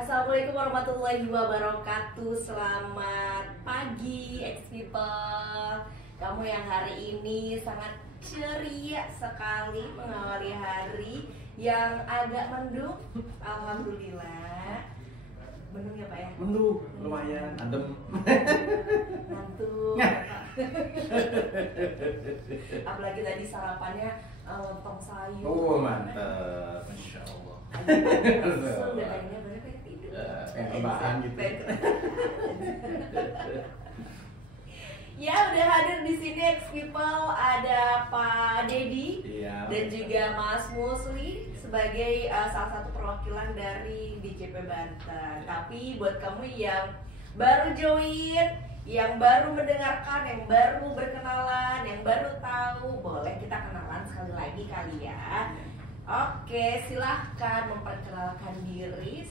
Assalamualaikum warahmatullahi wabarakatuh. Selamat pagi, ex people. Kamu yang hari ini sangat ceria sekali mengawali hari yang agak mendung. Alhamdulillah. Mendung ya Pak ya? Mendung, lumayan, adem. Ngantuk. Apalagi tadi sarapannya lontong sayur. Oh mantap, Masya Allah. Sudah akhirnya banyak yang tidur. Kayak rebahan gitu. Ya udah hadir di sini ex people, ada Pak Dedi Iya. dan juga Mas Musli sebagai salah satu perwakilan dari DJP Banten. Tapi buat kamu yang baru join, yang baru mendengarkan, yang baru berkenalan, yang baru tahu, boleh kita kenalan sekali lagi kali ya. Oke, silahkan memperkenalkan diri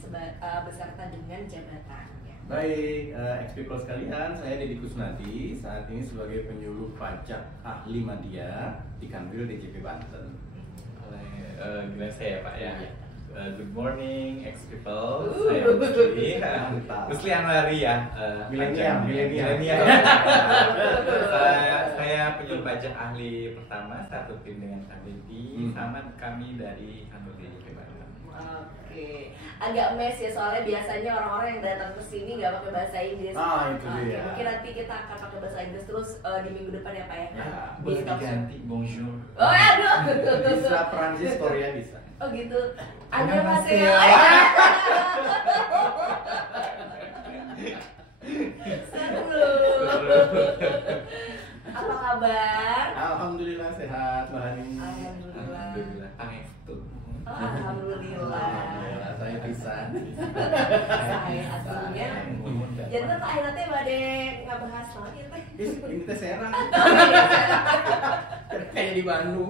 beserta dengan jabatannya. Baik, ex people sekalian, saya Dedi Kusnadi, saat ini sebagai penyuluh pajak ahli media di Kanwil DJP Banten. Giliran saya Pak ya. Iya. Good morning ex people. Saya Musli. Mantap. Musli Anwari ya. Milenial. Saya penyuluh pajak ahli pertama satu tim dengan Kak Dedi. Sama kami dari kantor DJP Banten. Oke, agak mes ya soalnya biasanya orang-orang yang datang ke sini nggak pakai bahasa Inggris. Itu dia. Mungkin nanti kita akan pakai bahasa Inggris terus di minggu depan ya Pak ya. Ya, Boleh diganti bonjour. Oh aduh. Bisa Prancis, Korea bisa. Oh gitu. Ada Mas Annyeonghaseyo. ya. Apa kabar? Alhamdulillah sehat, Mbak Hani. Alhamdulillah. Alhamdulillah. Pangestu. Oh, alhamdulillah. Alhamdulillah, saya pisan. Saya aslinya. Jadi Pak akhirnya pada ngabahas naon ieu teh. Ini teh Serang. Kayak di Bandung.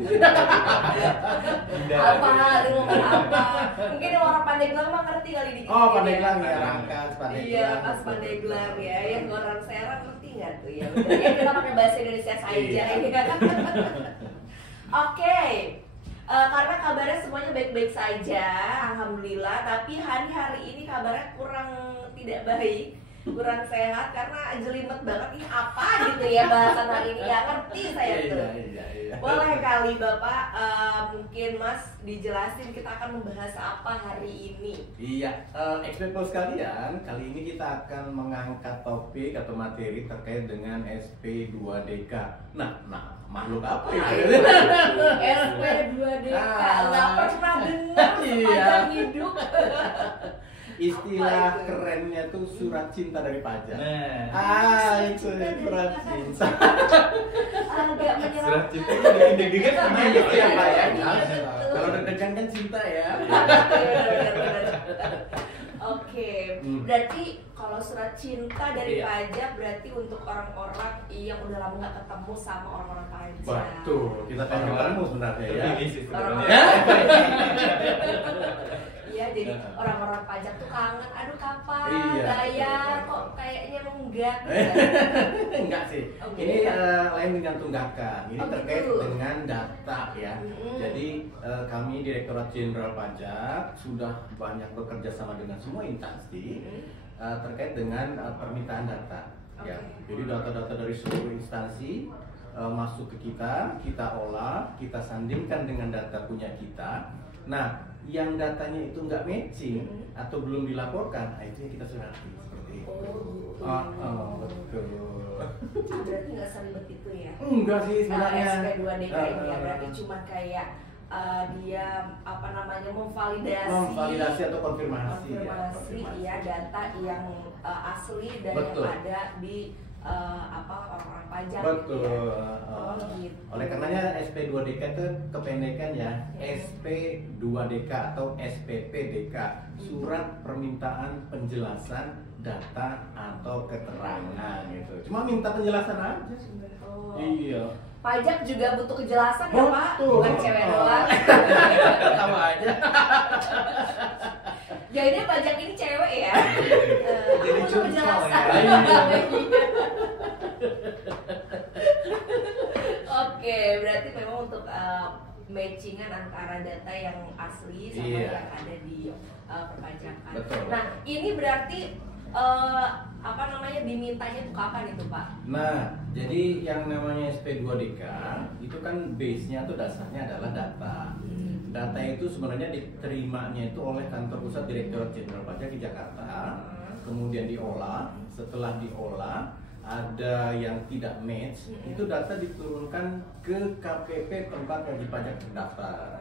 Apa di ngomong apa? Mungkin orang Pandeglang mah ngerti kali di. Oh, Pandeglang ya, Rangkas, Pandeglang. Iya, pas Pandeglang ya. Yang orang Serang ngerti nggak tuh ya? Udah ya kita pakai bahasa Indonesia saja Iya. ya. Oke. Karena kabarnya semuanya baik-baik saja, alhamdulillah. Tapi hari ini kabarnya kurang tidak baik, kurang sehat karena jelimet banget. Ini apa gitu ya bahasan hari ini? Gak ngerti saya tuh. Iya. Boleh kali Bapak, mungkin Mas dijelasin kita akan membahas apa hari ini? Iya, ex-people sekalian, kali ini kita akan mengangkat topik atau materi terkait dengan SP2DK. Nah, makhluk apa ya? SP2DK, Ah. nggak pernah dengar Iya. sepanjang hidup. Istilah Apa itu? kerennya tuh surat cinta dari pajak. Itu Cinta dari surat pajak. cinta. Agak menyeramkan. Surat cinta itu bikin deg-degan sama Iya, gitu ya Pak ya. Iya, betul. Kalau deg-degan kan cinta ya. Benar. Oke, Hmm. berarti kalau surat cinta dari Iya. pajak berarti untuk orang-orang yang udah lama nggak ketemu sama orang-orang pajak. Betul, kita kan ketemu sebenarnya ya. Ini sih Orang-orang sebenarnya. Iya, jadi orang-orang pajak tuh kangen. Aduh kapan Iya, bayar? betul. Kok kayaknya enggak? Enggak sih. Oh, Ini beda. lain dengan tunggakan. Ini Oh, terkait gitu. dengan data ya. Mm-mm. Jadi kami Direktorat Jenderal Pajak sudah banyak bekerja sama dengan semua instansi terkait dengan permintaan data. Ya. Oke. Jadi data-data dari seluruh instansi masuk ke kita olah, kita sandingkan dengan data punya kita. Nah, yang datanya itu nggak matching atau belum dilaporkan, nah itu yang kita surati seperti itu. Oh, gitu. Betul. Berarti nggak seribet itu ya? Enggak sih sebenarnya. SP2DK ini ya berarti cuma kayak dia apa namanya memvalidasi atau konfirmasi konfirmasi ya data yang asli dan Betul. yang ada di orang-orang pajak. Betul. Gitu ya? Oh, gitu. Oleh karenanya SP2DK itu kependekan ya, Ya. SP2DK atau SPPDK, Surat Permintaan Penjelasan Data atau Keterangan gitu. Cuma minta penjelasan aja sebenarnya. Oh. Iya. Pajak juga butuh kejelasan ya Pak, Betul. bukan cewek doang. Tahu aja. Jadinya pajak ini cewek ya. Jadi Butuh curcol kejelasan. ya. Oke, berarti memang untuk matchingan antara data yang asli sama Iya. yang ada di perpajakan. Betul. Nah, ini berarti apa namanya dimintanya tuh kapan itu Pak? Nah, jadi yang namanya SP2DK itu kan base-nya atau dasarnya adalah data. Data itu sebenarnya diterimanya itu oleh kantor pusat Direktorat Jenderal Pajak di Jakarta, kemudian diolah. Setelah diolah, ada yang tidak match, itu data diturunkan ke KPP tempat wajib pajak terdaftar.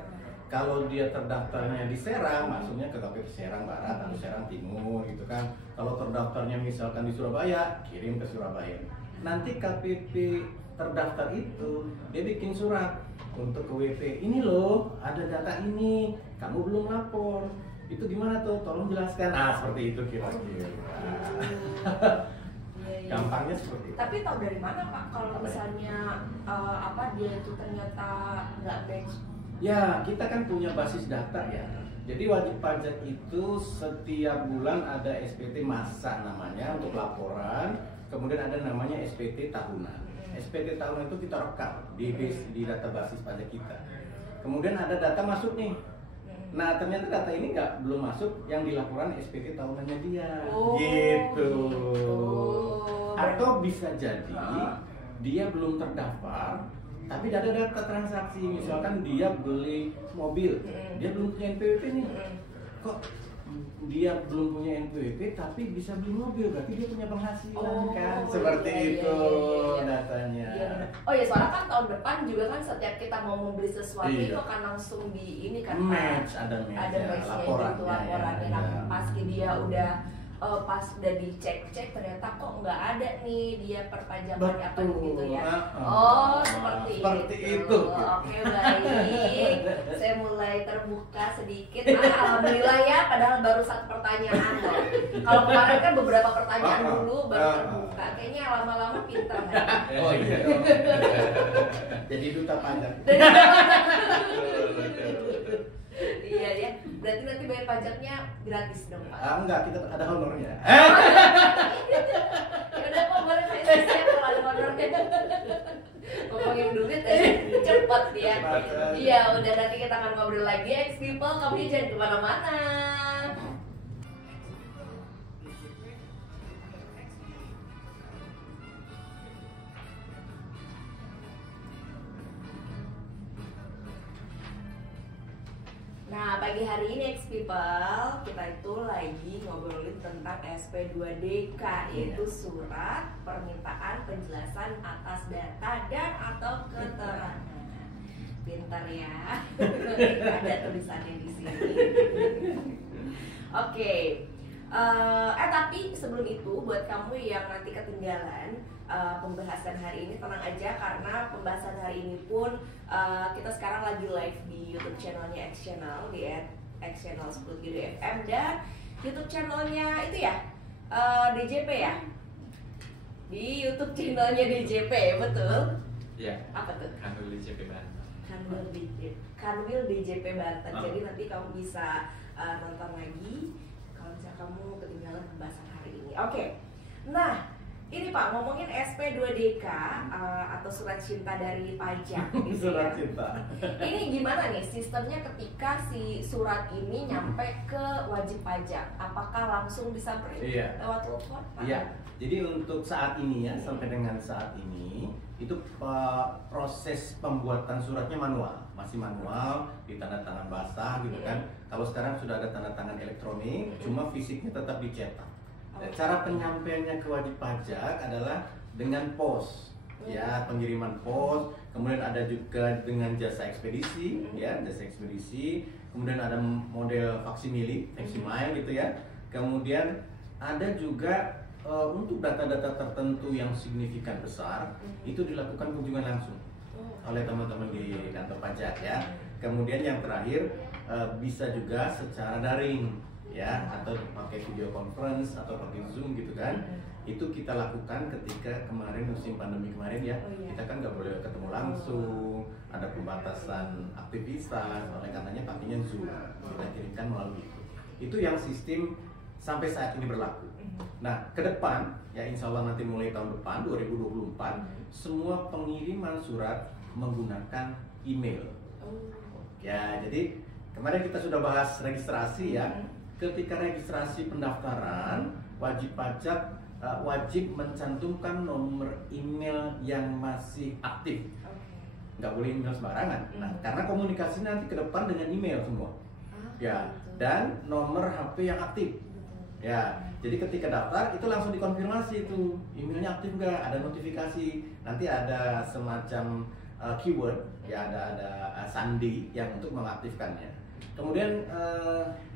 Kalau dia terdaftarnya di Serang, masuknya ke KPP Serang Barat atau Serang Timur gitu kan. Kalau terdaftarnya misalkan di Surabaya, kirim ke Surabaya. Nanti KPP terdaftar itu dia bikin surat untuk ke WP. Ini loh, ada data ini, kamu belum lapor. Itu gimana tuh? Tolong jelaskan. Nah, seperti itu kira-kira. Iya. Gampangnya seperti itu. Tapi tahu dari mana Pak kalau Apa ya? misalnya dia itu ternyata nggak match? Ya, kita kan punya basis data ya. Jadi wajib pajak itu setiap bulan ada SPT masa namanya untuk laporan, kemudian ada namanya SPT tahunan. SPT tahunan itu kita rekam di data basis pajak kita. Kemudian ada data masuk nih. Nah, ternyata data ini belum masuk yang dilaporan SPT tahunannya dia. Oh, gitu. gitu. Atau bisa jadi dia belum terdaftar, tapi ada data transaksi. Misalkan dia beli mobil, dia belum punya NPWP nih. Kok dia belum punya NPWP tapi bisa beli mobil, berarti dia punya penghasilan kan? Seperti itu datanya. Iya. Oh ya, soalnya kan tahun depan juga kan setiap kita mau membeli sesuatu Iya. itu akan langsung di ini kan Match, ada match, ada ya, match-nya laporannya, gitu, laporannya. ya, Nah, ya. pas dia pas udah dicek ternyata kok nggak ada nih dia perpajakannya apa gitu ya. Oh, seperti itu. Oke, baik. Saya mulai terbuka sedikit. Alhamdulillah ya, padahal baru satu pertanyaan loh. Kalau kemarin kan beberapa pertanyaan dulu baru terbuka. Kayaknya lama-lama pintar nih. Oh iya. Jadi duta pajak. Iya ya. Berarti nanti bayar pajaknya gratis dong Pak. Enggak, kita ada honornya. Ya udah kok, boleh saya kalau ada honornya. Ngomongin duit cepet ya. Iya, udah nanti kita akan ngobrol lagi. Ex people, kamu jangan kemana-mana. Nah, pagi hari ini Ex People, kita itu lagi ngobrolin tentang SP2DK, yaitu surat permintaan penjelasan atas data dan atau keterangan. Pintar ya. Ada tulisannya di sini. Oke. Tapi sebelum itu buat kamu yang nanti ketinggalan pembahasan hari ini, tenang aja karena pembahasan hari ini pun kita sekarang lagi live di YouTube channelnya X Channel di @xchannel 10 FM dan YouTube channelnya itu ya DJP ya, di YouTube channelnya DJP, betul? Ya. Apa tuh? Kanwil DJP Banten. Kanwil DJP Banten. Jadi nanti kamu bisa nonton lagi kalau misalnya kamu ketinggalan pembahasan hari ini. Oke. Nah, ini Pak, ngomongin SP2DK atau surat cinta dari pajak gitu Surat ya. cinta. Ini gimana nih sistemnya ketika si surat ini nyampe ke wajib pajak? Apakah langsung disamperin Iya. lewat telepon? Pak? Iya. Jadi untuk saat ini ya, sampai dengan saat ini itu proses pembuatan suratnya manual, masih manual, di tanda tangan basah gitu kan. Kalau sekarang sudah ada tanda tangan elektronik, cuma fisiknya tetap dicetak. Cara penyampaiannya ke wajib pajak adalah dengan pos, ya, pengiriman pos. Kemudian ada juga dengan jasa ekspedisi, ya, jasa ekspedisi. Kemudian ada model faksimili, faksimile gitu ya. Kemudian ada juga untuk data-data tertentu yang signifikan besar, itu dilakukan kunjungan langsung oleh teman-teman di kantor pajak ya. Kemudian yang terakhir bisa juga secara daring ya, atau pakai video conference atau pakai Zoom gitu kan. Itu kita lakukan ketika kemarin musim pandemi kemarin ya. Kita kan nggak boleh ketemu langsung, ada pembatasan aktivitas, oleh karenanya pakainya Zoom. Kita kirimkan melalui itu yang sistem sampai saat ini berlaku. Nah, ke depan ya insya Allah nanti mulai tahun depan 2024 semua pengiriman surat menggunakan email. Ya, jadi kemarin kita sudah bahas registrasi ya. Ketika registrasi pendaftaran, wajib pajak wajib mencantumkan nomor email yang masih aktif. Nggak boleh email sembarangan. Nah, karena komunikasi nanti ke depan dengan email semua. Ya, dan nomor HP yang aktif. Ya, jadi ketika daftar itu langsung dikonfirmasi itu emailnya aktif nggak, ada notifikasi, nanti ada semacam keyword, ya ada sandi yang untuk mengaktifkannya. Kemudian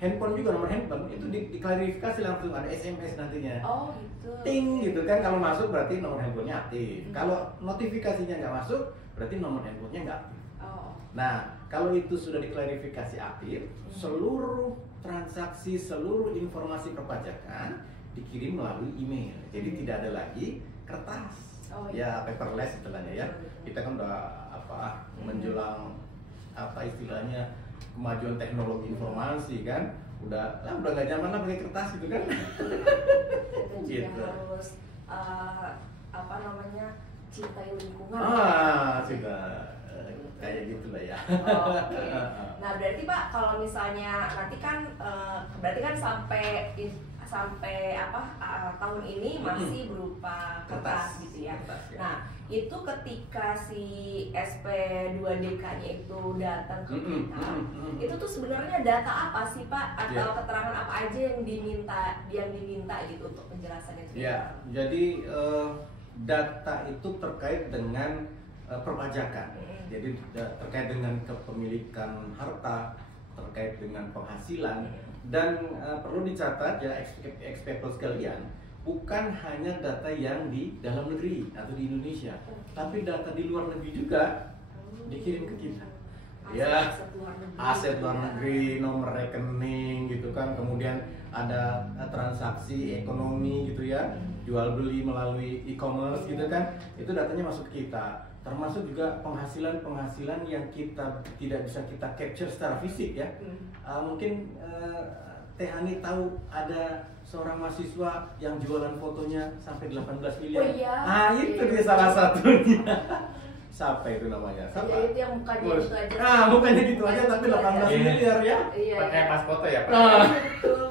handphone juga, nomor handphone itu diklarifikasi langsung, ada SMS nantinya. Oh gitu. Ting gitu kan, kalau masuk berarti nomor handphonenya aktif. Kalau notifikasinya nggak masuk, berarti nomor handphonenya nggak aktif. Nah, kalau itu sudah diklarifikasi aktif, seluruh transaksi, seluruh informasi perpajakan dikirim melalui email. Jadi tidak ada lagi kertas. Ya paperless istilahnya ya. Kita kan udah menjelang istilahnya kemajuan teknologi informasi kan, udah nggak zaman lah pakai kertas gitu kan. Gitu. Harus cintai lingkungan. Cinta kayak gitulah ya. Nah berarti Pak, kalau misalnya nanti kan berarti kan sampai tahun ini masih berupa kertas gitu ya. Nah itu ketika si SP2DK-nya itu datang ke kita, itu tuh sebenarnya data apa sih Pak, atau keterangan apa aja yang diminta gitu untuk penjelasannya? Ya, jadi data itu terkait dengan perpajakan. Jadi terkait dengan kepemilikan harta, terkait dengan penghasilan, dan perlu dicatat ya ex-people sekalian, bukan hanya data yang di dalam negeri atau di Indonesia, tapi data di luar negeri juga dikirim ke kita. Ya, aset luar negeri, nomor rekening gitu kan, kemudian ada transaksi ekonomi gitu ya, jual beli melalui e-commerce gitu kan, itu datanya masuk ke kita. Termasuk juga penghasilan yang kita tidak bisa kita capture secara fisik ya. Mungkin Teh Hani tahu ada seorang mahasiswa yang jualan fotonya sampai 18 miliar. Oh iya. Itu dia salah satunya. Siapa itu namanya? Siapa? Ya itu yang mukanya gitu aja. Mukanya gitu aja tapi 18 miliar ya. Iya. Pakai pas foto ya, Pak. Betul.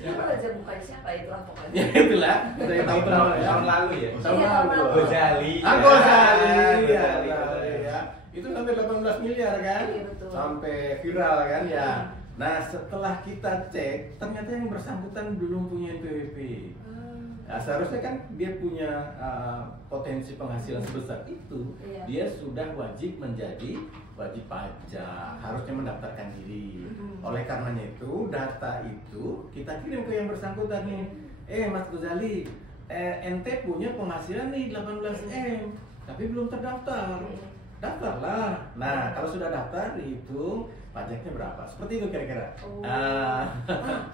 Itu aja mukanya siapa itulah pokoknya. Ya itulah. Saya tahu tahun lalu ya. Tahun lalu. Gozali. Gozali. Ya. Itu sampai 18 miliar kan? Iya betul. Sampai viral kan ya. Nah, setelah kita cek, ternyata yang bersangkutan belum punya NPWP. Nah, seharusnya kan dia punya potensi penghasilan sebesar itu, dia sudah wajib menjadi wajib pajak, harusnya mendaftarkan diri. Oleh karenanya itu, data itu kita kirim ke yang bersangkutan nih. Mas Gozali, ente punya penghasilan nih 18M, tapi belum terdaftar. Daftarlah. Nah, kalau sudah daftar, dihitung pajaknya berapa. Seperti itu kira-kira.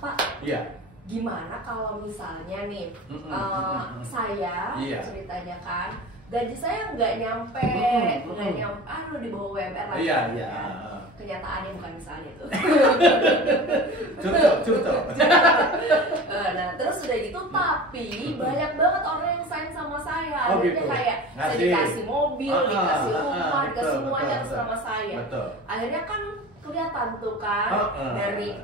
Pak. Iya. Gimana kalau misalnya nih saya ceritanya kan gaji saya nggak nyampe di bawah UMR lagi. Iya. Kenyataannya bukan misalnya tuh. Curcol. Nah terus udah gitu tapi banyak banget orang yang sayang sama saya. Akhirnya gitu. kayak saya dikasih mobil, dikasih rumah, dikasih semuanya atas nama saya. Betul. Akhirnya kan kelihatan tuh kan dari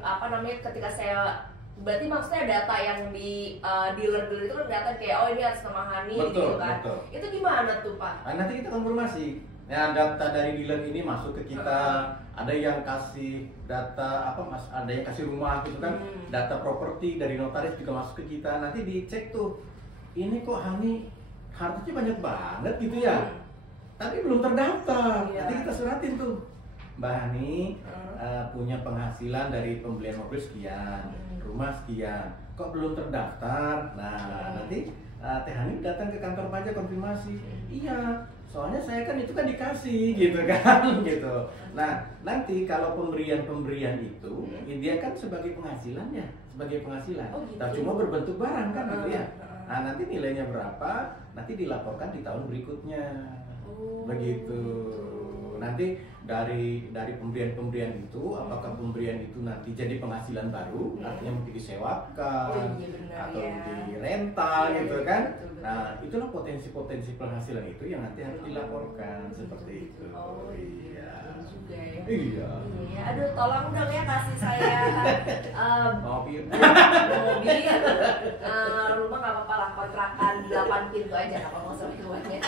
ketika saya, berarti maksudnya data yang di dealer itu kan kelihatan kayak ini atas nama Hani gitu kan. Betul. Itu gimana tuh Pak? Nanti kita konfirmasi. Nah, data dari dealer ini masuk ke kita. Ada yang kasih data ada yang kasih rumah gitu kan. Data properti dari notaris juga masuk ke kita. Nanti dicek tuh. Ini kok Hani hartanya banyak banget gitu ya. Tapi belum terdaftar. Nanti kita suratin tuh. Mbak Hani punya penghasilan dari pembelian mobil sekian, rumah sekian, kok belum terdaftar? Nah, nanti Teh Hani datang ke kantor pajak konfirmasi. Iya, soalnya saya kan itu kan dikasih gitu kan, gitu. Nah, nanti kalau pemberian itu, dia kan sebagai penghasilannya, sebagai penghasilan. Gitu. Nah, cuma berbentuk barang kan gitu ya. Nah, nanti nilainya berapa? Nanti dilaporkan di tahun berikutnya. Begitu. Nanti dari pemberian itu, apakah pemberian itu nanti jadi penghasilan baru, artinya mungkin disewakan atau dirental gitu kan. Nah, itulah potensi penghasilan itu yang nanti harus dilaporkan seperti itu. Oh iya juga ya. Iya. Aduh, tolong dong ya kasih saya Mobil. rumah nggak apa-apa lah, kontrakan 8 pintu aja, nggak apa-apa usah rumahnya.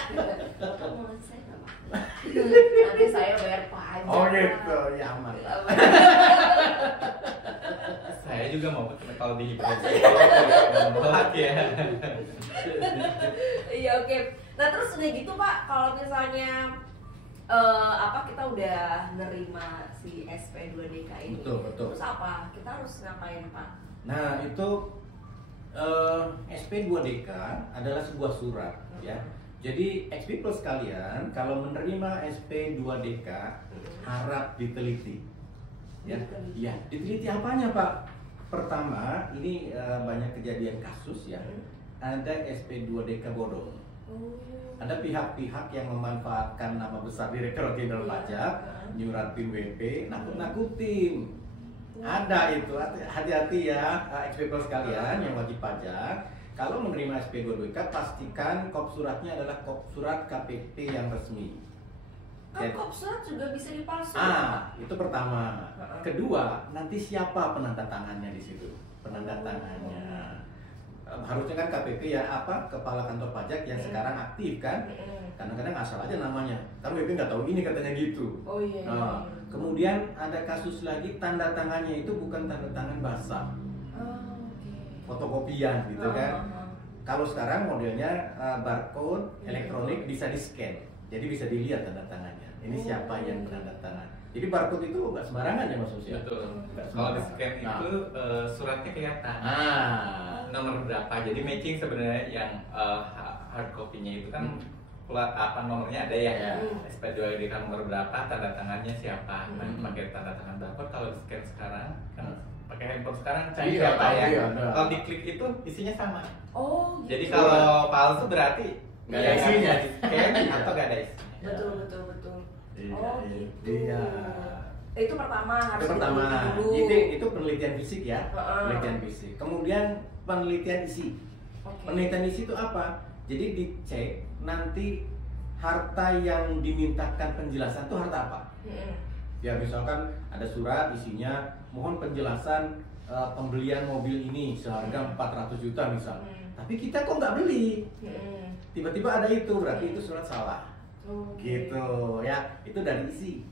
Mau saya nggak apa-apa. Nanti saya bayar pajak. Oh gitu, ya aman. Saya juga mau kalau di menolak ya. Iya oke. Nah terus udah gitu Pak, kalau misalnya kita udah nerima si SP2DK ini, Betul. terus apa? Kita harus ngapain Pak? Nah itu SP2DK adalah sebuah surat ya. Jadi ex-people sekalian, kalau menerima SP2DK harap diteliti. Ya, diteliti apanya Pak? Pertama, ini banyak kejadian kasus ya. Ada SP2DK bodong. Ada pihak-pihak yang memanfaatkan nama besar Direktorat Jenderal Pajak, nyuratin WP, nakut-nakutin. Ada itu, hati-hati ya ex-people sekalian yang wajib pajak. Kalau menerima SP2DK, pastikan kop suratnya adalah kop surat KPP yang resmi. Kop surat juga bisa dipalsukan. Itu pertama. Kedua, nanti siapa penanda tangannya di situ? Penanda tangannya. Harusnya kan KPP ya kepala kantor pajak yang sekarang aktif kan. Kadang-kadang asal aja namanya. Kan WP nggak tahu ini katanya gitu. Oh iya. Kemudian ada kasus lagi tanda tangannya itu bukan tanda tangan basah. Fotokopian gitu kan. Kalau sekarang modelnya barcode elektronik bisa di-scan. Jadi bisa dilihat tanda tangannya. Ini siapa yang penanda tangan. Jadi barcode itu nggak sembarangan ya Mas Usia. Betul. Kalau di scan itu suratnya kelihatan. Nomor berapa. Jadi matching sebenarnya yang hard copy-nya itu kan nomornya ada ya. SP2DK nomor berapa, tanda tangannya siapa. Pakai tanda tangan barcode. Kalau di scan sekarang kan pakai handphone sekarang canggih apa ya. Kalau diklik itu isinya sama. Oh. Gitu. Jadi kalau palsu berarti nggak ada isinya. Atau nggak ada isinya. Betul. Oh gitu. Iya. Itu pertama harus Itu pertama. dulu. Itu penelitian fisik ya. Penelitian fisik. Kemudian penelitian isi. Penelitian isi itu apa? Jadi dicek nanti harta yang dimintakan penjelasan itu harta apa? Ya misalkan ada surat isinya mohon penjelasan pembelian mobil ini seharga 400 juta misal. Tapi kita kok nggak beli? Tiba-tiba ada itu, berarti itu surat salah. Gitu ya, itu dari isi.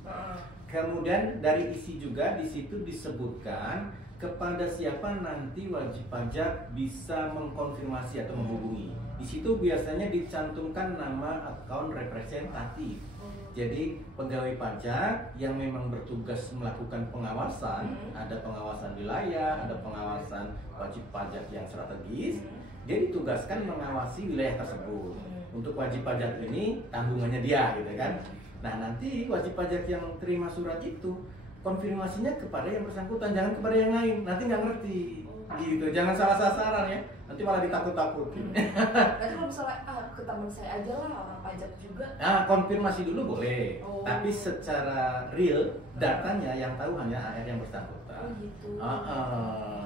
Kemudian dari isi juga di situ disebutkan kepada siapa nanti wajib pajak bisa mengkonfirmasi atau menghubungi. Di situ biasanya dicantumkan nama akun representatif. Jadi pegawai pajak yang memang bertugas melakukan pengawasan, ada pengawasan wilayah, ada pengawasan wajib pajak yang strategis, dia ditugaskan mengawasi wilayah tersebut. Untuk wajib pajak ini tanggungannya dia gitu kan. Nah nanti wajib pajak yang terima surat itu konfirmasinya kepada yang bersangkutan, jangan kepada yang lain, nanti nggak ngerti gitu, jangan salah sasaran ya, nanti malah ditakut-takutin. Nanti kalau misalnya ke teman saya aja lah orang pajak juga. Konfirmasi dulu boleh, tapi secara real datanya yang tahu hanya AR yang bersangkutan. Oh gitu.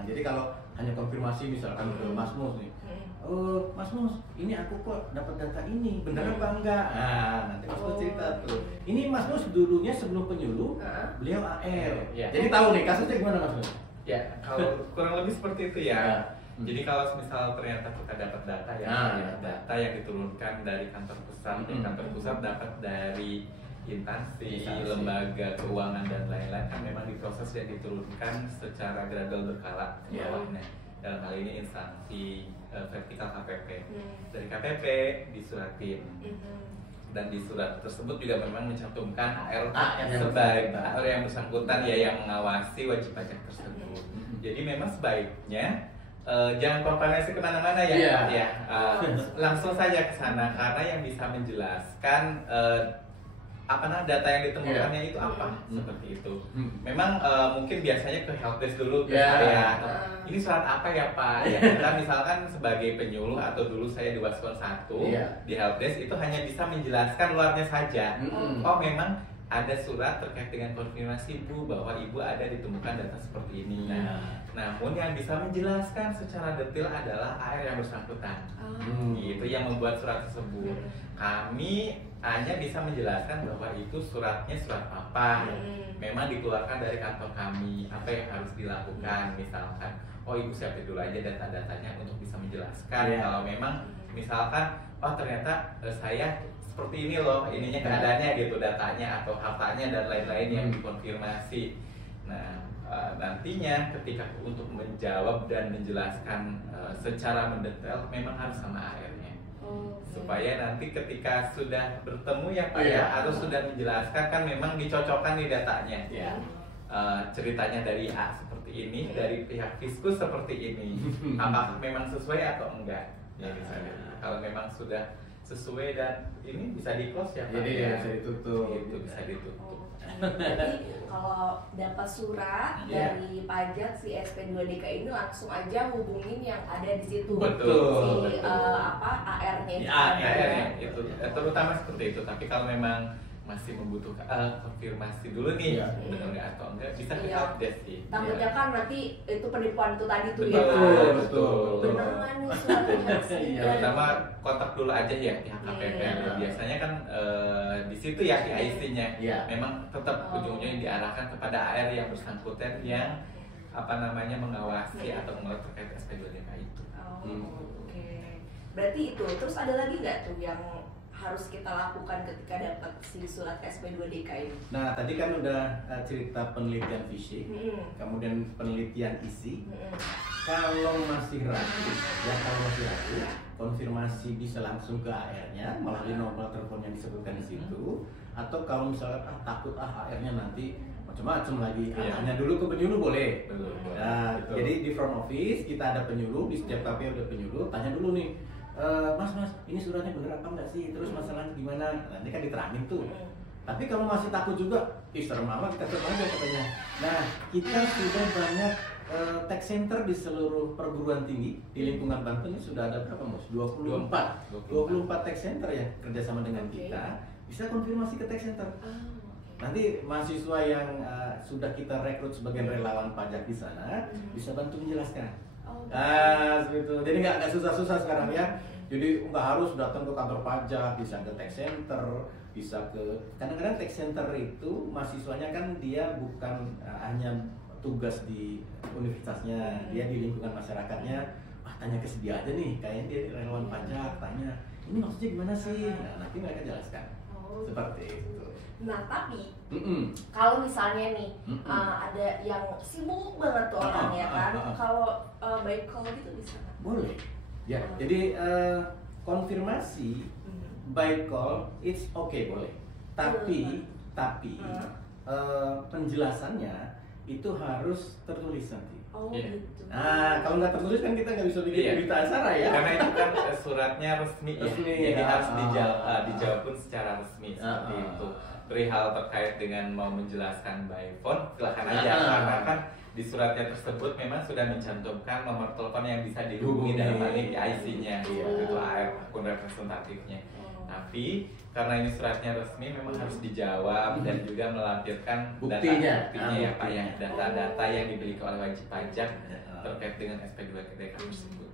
Jadi kalau hanya konfirmasi misalkan ke Mas Mus nih, Mas Mus, ini aku kok dapat data ini, benar apa enggak? Nanti Mas Mus cerita tuh. Ini Mas Mus dulunya sebelum penyuluh, beliau AR. Jadi tahu nih kasusnya gimana Mas Mus? Ya, kalau kurang lebih seperti itu ya. Jadi kalau misal ternyata kita dapat data data yang diturunkan dari kantor pusat, kantor pusat dapat dari instansi, lembaga keuangan dan lain-lain kan memang diproses dan diturunkan secara gradual berkala ke bawahnya. Dalam hal ini instansi vertikal KPP. Dari KPP disuratin. Dan di surat tersebut juga memang mencantumkan AR sebagai AR yang bersangkutan ya yang mengawasi wajib pajak tersebut. Jadi memang sebaiknya jangan konfirmasi kemana-mana ya, langsung saja ke sana karena yang bisa menjelaskan data yang ditemukannya itu apa seperti itu. Memang mungkin biasanya ke helpdesk dulu ya. Ini surat apa ya Pak? Ya kita misalkan sebagai penyuluh atau dulu saya di Waskon 1 di helpdesk itu hanya bisa menjelaskan luarnya saja. Oh memang ada surat terkait dengan konfirmasi ibu bahwa ibu ada ditemukan data seperti ini. Namun yang bisa menjelaskan secara detail adalah AR yang bersangkutan. Itu yang membuat surat tersebut. Kami hanya bisa menjelaskan bahwa itu suratnya surat apa. Memang dikeluarkan dari kantor kami. Apa yang harus dilakukan? Misalkan, oh ibu siapin dulu aja data-datanya untuk bisa menjelaskan. Kalau memang misalkan, oh ternyata saya seperti ini loh, ininya keadaannya gitu, datanya atau hartanya dan lain-lain yang dikonfirmasi. Nah, nantinya ketika untuk menjawab dan menjelaskan secara mendetail memang harus sama AR-nya. Supaya nanti ketika sudah bertemu ya Pak ya, harus sudah menjelaskan, kan memang dicocokkan nih datanya. Ceritanya dari A seperti ini, dari pihak Fiskus seperti ini. Apakah memang sesuai atau enggak? Ya misalnya, kalau memang sudah sesuai dan ini bisa di close ya Pak. Jadi bisa ditutup. Itu bisa ditutup. Jadi kalau dapat surat dari pajak si SP2DK ini langsung aja hubungin yang ada di situ. Betul. Si AR-nya itu. AR-nya itu terutama seperti itu. Tapi kalau memang masih membutuhkan konfirmasi dulu nih, benar nggak atau enggak, bisa kita update sih. Takutnya kan nanti itu penipuan itu tadi tuh ya Betul, kan. betul. Benar nggak nih suratnya sih? Terutama kontak dulu aja ya pihak KPP. Biasanya kan di situ ya di IC-nya. Memang tetap ujung-ujungnya diarahkan kepada AR yang bersangkutan yang mengawasi atau mengatur terkait SP2DK itu. Oke. Berarti itu. Terus ada lagi nggak tuh yang harus kita lakukan ketika dapat si surat SP2DK ini? Nah, tadi kan udah cerita penelitian fisik, kemudian penelitian isi. Kalau masih ragu, konfirmasi bisa langsung ke AR-nya melalui nomor telepon yang disebutkan di situ. Atau kalau misalnya takut AR-nya nanti macam-macam lagi, hanya dulu ke penyuluh boleh. Nah, jadi di front office kita ada penyuluh, di setiap KPU ada penyuluh, tanya dulu nih. Mas, ini suratnya bener apa enggak sih? Terus masalahnya gimana? Nanti kan diterangin tuh. Tapi kalau masih takut juga, serem amat, kita tetap aja katanya. Nah, kita sudah banyak tech center di seluruh perguruan tinggi di lingkungan Banten ini sudah ada berapa Mus? 24 tech center yang kerjasama dengan kita, bisa konfirmasi ke tech center. Nanti mahasiswa yang sudah kita rekrut sebagai relawan pajak di sana bisa bantu menjelaskan. Seperti itu. Jadi nggak susah-susah sekarang ya. Jadi nggak harus datang ke kantor pajak, bisa ke tech center, bisa ke. Kadang-kadang tech center itu mahasiswanya kan dia bukan hanya tugas di universitasnya, dia di lingkungan masyarakatnya. Tanya ke dia aja nih, kayaknya dia relawan pajak, tanya ini maksudnya gimana sih? Nah, nanti mereka jelaskan. Seperti itu. Nah tapi kalau misalnya nih ada yang sibuk banget tuh orangnya kan, kalau by call gitu bisa nggak? Boleh. Ya, jadi konfirmasi by call it's okay boleh. Tapi penjelasannya itu harus tertulis nanti. Gitu. Nah, kalau nggak tertulis kan kita nggak bisa bikin berita acara ya. Karena itu kan suratnya resmi ya. Jadi harus dijawab pun secara resmi seperti itu. Perihal terkait dengan mau menjelaskan by phone, silakan aja. Karena kan di suratnya tersebut memang sudah mencantumkan nomor telepon yang bisa dihubungi dalam hal ini di IC-nya, itu AR akun representatifnya. Tapi karena ini suratnya resmi memang harus dijawab dan juga melampirkan buktinya ya Pak ya, data-data yang dimiliki oleh wajib pajak terkait dengan SP2DK tersebut.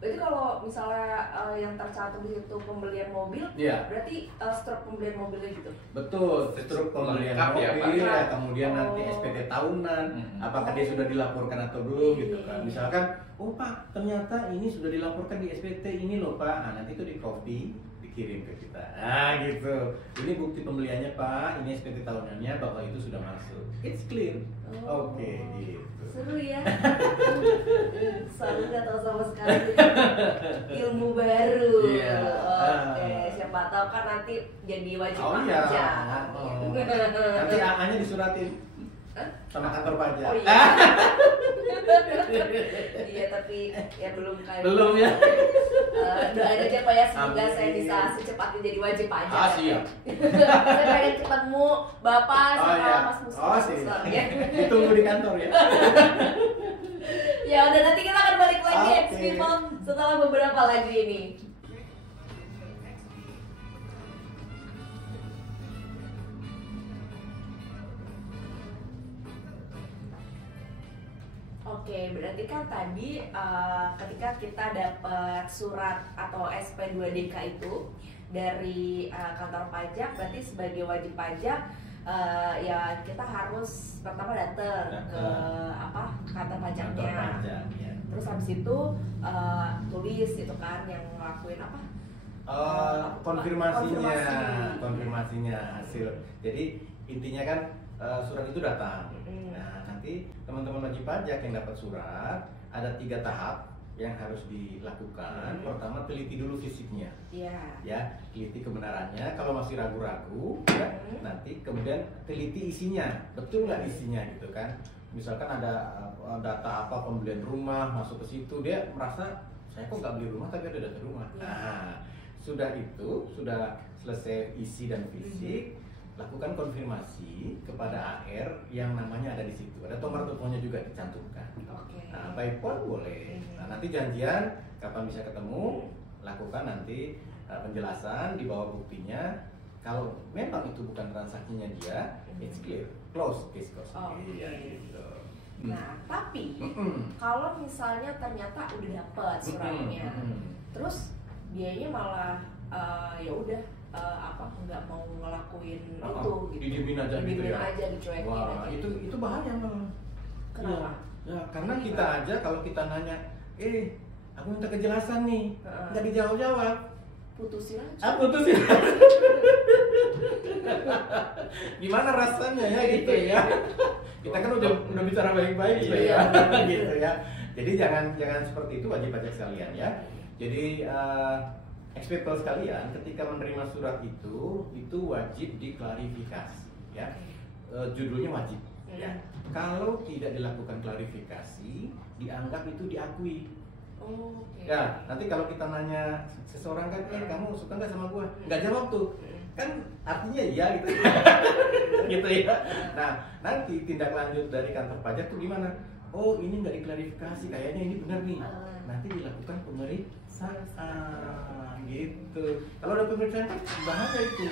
Berarti kalau misalnya yang tercantum di situ pembelian mobil, berarti struk pembelian mobilnya gitu? Betul, struk pembelian mobil, kemudian nanti SPT tahunan, apakah dia sudah dilaporkan atau belum gitu kan. Misalkan, oh Pak, ternyata ini sudah dilaporkan di SPT ini loh Pak, nah nanti itu di copy, dikirim ke kita. Nah gitu, ini bukti pembeliannya Pak, ini SPT tahunannya bahwa itu sudah masuk. It's clear. Oke, gitu. Seru ya. Soalnya nggak tahu sama sekali ilmu baru. Oke, siapa tahu kan nanti jadi wajib pajak. Nanti AA-nya disuratin sama kantor pajak. Iya, tapi ya belum kan. Belum ya. Doain aja Pak ya, semoga saya bisa secepatnya jadi wajib pajak. Siap. Saya pengen ketemu Bapak sama Mas Mustafa. Ditunggu di kantor ya. Ya udah, nanti kita akan balik lagi People setelah beberapa lagu ini. Oke, berarti kan tadi ketika kita dapat surat atau SP2DK itu dari kantor pajak, berarti sebagai wajib pajak ya kita harus pertama datang ke kantor pajaknya. Kantor pajak, ya. Terus habis itu tulis itu kan yang ngelakuin apa? Konfirmasinya hasil. Jadi intinya kan surat itu datang. Nah, nanti teman-teman wajib pajak yang dapat surat ada 3 tahap yang harus dilakukan. Pertama, teliti dulu fisiknya. Ya, teliti kebenarannya. Kalau masih ragu-ragu, ya, nanti kemudian teliti isinya. Betul nggak isinya gitu kan? Misalkan ada data apa pembelian rumah masuk ke situ, dia merasa saya kok nggak beli rumah tapi ada data rumah. Nah, sudah selesai isi dan fisik, lakukan konfirmasi kepada AR yang namanya ada di situ. Ada nomor teleponnya juga dicantumkan. Nah, by phone boleh. Nah, nanti janjian kapan bisa ketemu, lakukan nanti penjelasan, dibawa buktinya. Kalau memang itu bukan transaksinya dia, it's clear, close case. Gitu. Nah, tapi kalau misalnya ternyata udah dapet suratnya, terus dianya malah ya udah nggak mau ngelakuin itu gitu. Didiemin aja gitu ya. Dicuekin Wah, aja. itu bahaya malah. Kenapa? Ya, karena kita aja kalau kita nanya, aku minta kejelasan nih, nggak dijawab-jawab. Putusin aja. Putusin. Gimana rasanya ya gitu ya? Kita kan udah bicara baik-baik ya, gitu ya. Jadi jangan seperti itu wajib pajak sekalian ya. Jadi people sekalian, ketika menerima surat itu wajib diklarifikasi ya. Judulnya wajib ya. Kalau tidak dilakukan klarifikasi, dianggap itu diakui. Ya, nanti kalau kita nanya seseorang kan, kamu suka nggak sama gua? Nggak jawab tuh, kan artinya iya gitu. Gitu ya. Nah, nanti tindak lanjut dari kantor pajak tuh gimana? Oh, ini nggak diklarifikasi, kayaknya ini benar nih. Nanti dilakukan pemeriksaan, gitu. Kalau ada pemeriksaan kan bahaya itu.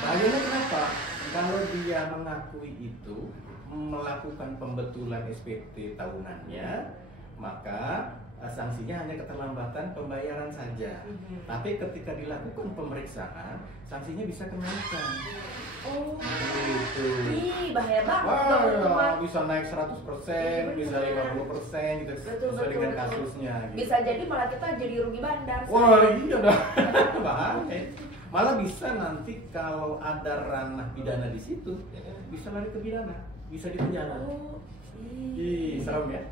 Bahayanya kenapa? Kalau dia mengakui itu, melakukan pembetulan SPT tahunannya, maka sanksinya hanya keterlambatan pembayaran saja. Tapi ketika dilakukan pemeriksaan, sanksinya bisa kenaikan. Gitu. Bahaya banget. Wah, bisa naik 100%, bisa 50% gitu, sesuai dengan kasusnya. Gitu. Bisa jadi malah kita jadi rugi bandar. Wah, iya dah. Bahaya. Malah bisa nanti kalau ada ranah pidana di situ, bisa lari ke pidana, bisa dipenjara. Serem ya?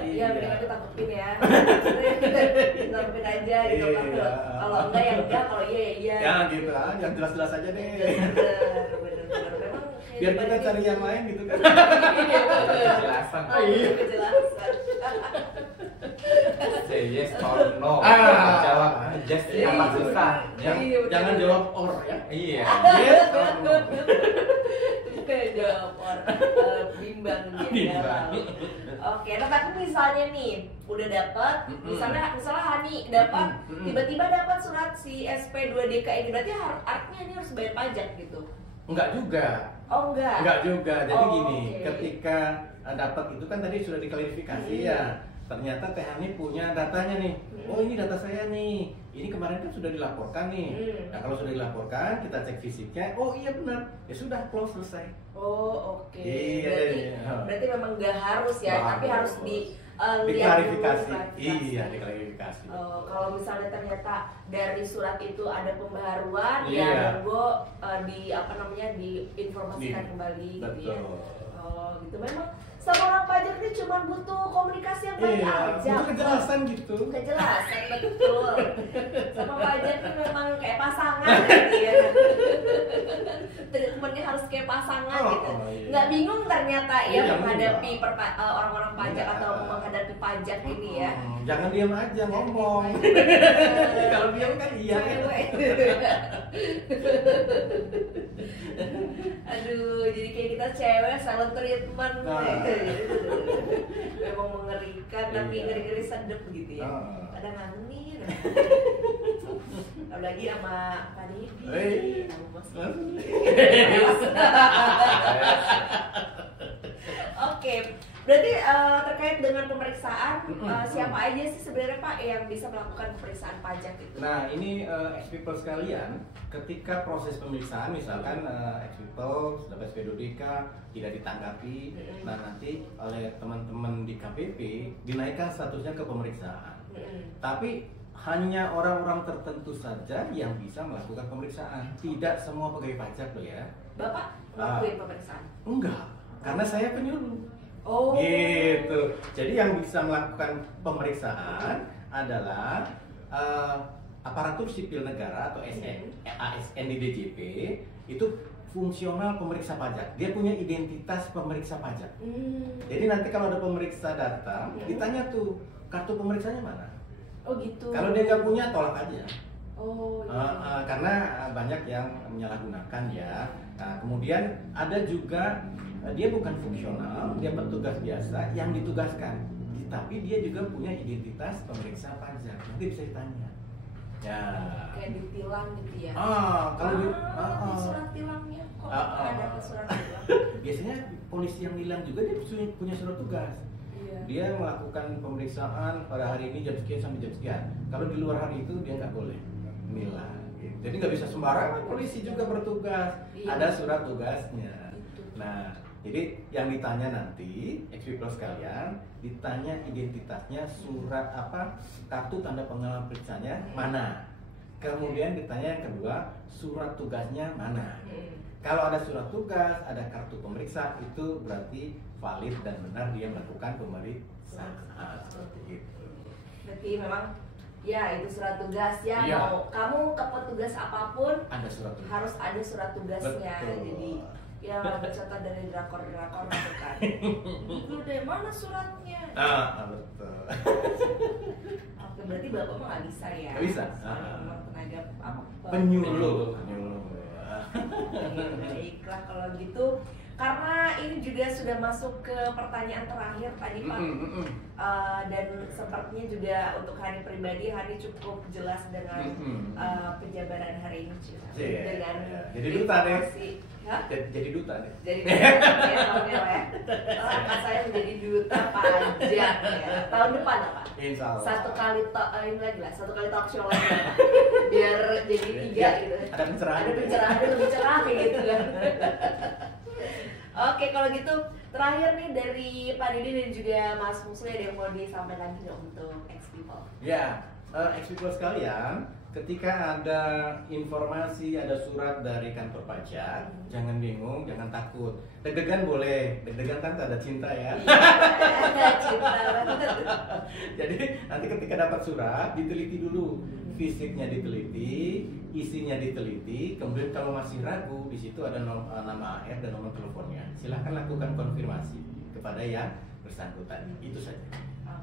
Iya, mendingan ditangkepin ya. Ditangkepin aja gitu. Kalau enggak ya enggak, kalau iya ya iya. Ya gitu lah, yang jelas-jelas aja deh. Bener. Memang biar kita cari yang lain gitu kan. Kejelasan. Kejelasan. Say yes or no. Jawab yes apa susah. Jangan jawab or ya. Iya. Yes or no. Jawab or bimbang dia. Oke, nah tapi misalnya nih udah dapat, misalnya Hani dapat, tiba-tiba dapat surat si SP2DK ini, berarti artinya ini harus bayar pajak gitu? Enggak juga. Oh enggak? Enggak juga, jadi gini, okay. Ketika dapat itu kan tadi sudah diklarifikasi ya. Ternyata Teh Hani punya datanya nih. Oh, ini data saya nih. Ini kemarin kan sudah dilaporkan nih. Nah, kalau sudah dilaporkan, kita cek fisiknya. Oh iya benar. Ya sudah, close, selesai. Oh oke. Iya, berarti memang nggak harus ya, tapi harus diklarifikasi. Iya, diklarifikasi. Kalau misalnya ternyata dari surat itu ada pembaharuan, ya monggo diinformasikan kembali. Betul. Gitu ya. Gitu memang sama orang pajak ini cuma butuh komunikasi yang baik aja. Butuh kejelasan gitu. Kejelasan, betul. Sama pajak ini memang kayak pasangan gitu ya. Treatmentnya harus kayak pasangan gitu. Nggak bingung ternyata ya menghadapi orang-orang pajak atau menghadapi pajak ini ya. Jangan diam aja, ngomong. Kalau diam kan iya. Aduh, jadi kayak kita cewek silent treatment. Memang mengerikan tapi ngeri-ngeri sedep gitu ya. Kadang ngangin. Apalagi sama Pak Dedi. Oke. Berarti terkait dengan pemeriksaan, siapa aja sih sebenarnya Pak yang bisa melakukan pemeriksaan pajak itu? Nah ini ex-people sekalian, ketika proses pemeriksaan misalkan ex-people sudah SP2DK tidak ditanggapi, nah nanti oleh teman-teman di KPP dinaikkan statusnya ke pemeriksaan. Tapi hanya orang-orang tertentu saja yang bisa melakukan pemeriksaan, tidak semua pegawai pajak loh ya. Bapak melakukan pemeriksaan? Enggak, karena saya penyuluh. Oh. Gitu. Jadi yang bisa melakukan pemeriksaan adalah aparatur sipil negara atau ASN di DJP itu fungsional pemeriksa pajak. Dia punya identitas pemeriksa pajak. Jadi nanti kalau ada pemeriksa datang, ditanya tuh kartu pemeriksanya mana? Oh gitu. Kalau dia nggak punya, tolak aja. Oh iya. Karena banyak yang menyalahgunakan ya. Nah, kemudian ada juga dia bukan fungsional, dia petugas biasa yang ditugaskan, tapi dia juga punya identitas pemeriksa pajak. Nanti bisa ditanya. Ya. Kayak ditilang gitu ya. Kalau di surat tilangnya kok ada surat tilang? Biasanya polisi yang nilang juga dia punya surat tugas. Iya. Dia melakukan pemeriksaan pada hari ini jam sekian sampai jam sekian. Kalau di luar hari itu dia nggak boleh nilang. Gitu. Jadi nggak bisa sembarangan. Polisi juga bertugas. Iya. Ada surat tugasnya. Itu. Nah, jadi yang ditanya nanti, ex-people sekalian, ditanya identitasnya, surat apa, kartu tanda pengenalan periksanya mana. Kemudian ditanya yang kedua, surat tugasnya mana. Kalau ada surat tugas, ada kartu pemeriksa, itu berarti valid dan benar dia melakukan pemeriksaan. Seperti itu. Berarti memang ya itu surat tugas ya. Iya. Mau kamu ke petugas apapun Ada surat tugas. harus ada surat tugasnya. Betul. Jadi ya bercontoh dari drakor-drakor gitu kan. Dulu deh mana suratnya? Betul. Oke, berarti bapak mah nggak bisa ya? Nggak bisa. Soalnya memang tenaga apa? Penyuluh. Baiklah kalau gitu, karena ini juga sudah masuk ke pertanyaan terakhir tadi Pak. Dan sepertinya juga untuk Hani pribadi, Hani cukup jelas dengan penjabaran hari ini dengan jadi duta deh. informasi. Hah? Jadi duta deh. Jadi duta ya tahun ya. Akan saya menjadi duta pajak ya. Tahun depan apa? Insya Allah. Satu kali ini lagi lah, satu kali talk show lagi. Biar jadi 3 gitu. Ada pencerahan. Ada pencerahan, ada lebih cerah kayak gitu kan. Oke, kalau gitu terakhir nih dari Pak Didi dan juga Mas Musli ada yang mau disampaikan juga untuk ex-people. Ya, ex-people sekalian, ketika ada informasi, ada surat dari kantor pajak, jangan bingung, jangan takut. Deg-degan boleh, deg-degan kan ada cinta ya. Iya, cinta banget. Jadi nanti ketika dapat surat, diteliti dulu, fisiknya diteliti, isinya diteliti, kemudian kalau masih ragu, di situ ada nama AR dan nomor teleponnya. Silahkan lakukan konfirmasi kepada yang bersangkutan. Itu saja.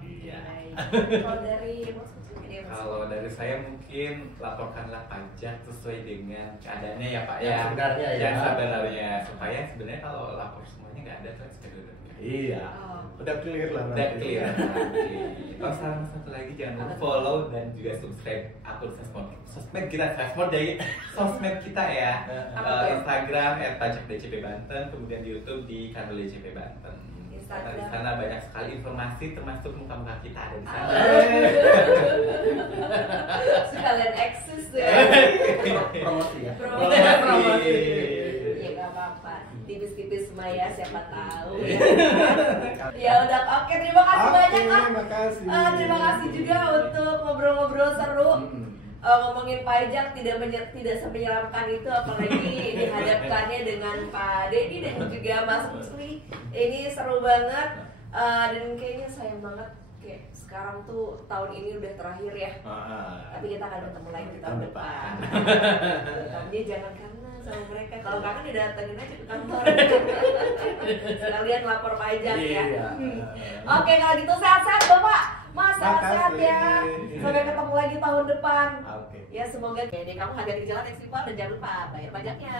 Iya. Kalau dari Mas Musli, Kalau dari saya mungkin laporkanlah pajak sesuai dengan keadaannya ya Pak Yang ya. sebenarnya ya. Yang sebenarnya, supaya sebenarnya kalau lapor semuanya nggak ada tuh SPDUD. Iya. Udah clear lah. Udah clear. Oh, salah satu lagi jangan lupa follow dan juga subscribe akun sosmed kita, sosmed kita ya. Instagram @pajakdcpbanten, kemudian di YouTube di kanal DCP Banten. Karena di sana banyak sekali informasi termasuk muka-muka kita ada di sana. sekalian eksis ya. Promosi ya. Promosi. Ya nggak apa-apa. Tipis-tipis mah ya, siapa tahu ya. Ya udah, oke, terima kasih banyak Kak. Terima kasih. Terima kasih juga untuk ngobrol-ngobrol seru. Ngomongin pajak tidak semenyeramkan itu, apalagi dihadapkannya dengan Pak Dedi dan juga Mas Musli. Ini seru banget, dan kayaknya sayang banget kayak sekarang tuh tahun ini udah terakhir ya. Tapi kita akan ketemu lagi di tahun depan. Dia jangan kangen sama mereka. Kalau kangen didatengin aja ke kantor. Sekalian lapor pajak ya. Oke, kalau gitu sehat-sehat Bapak. Mas, sehat-sehat ya. Sampai ketemu lagi tahun depan. Ya semoga jadi kamu hadir di jalan yang simpel dan jangan lupa bayar pajaknya.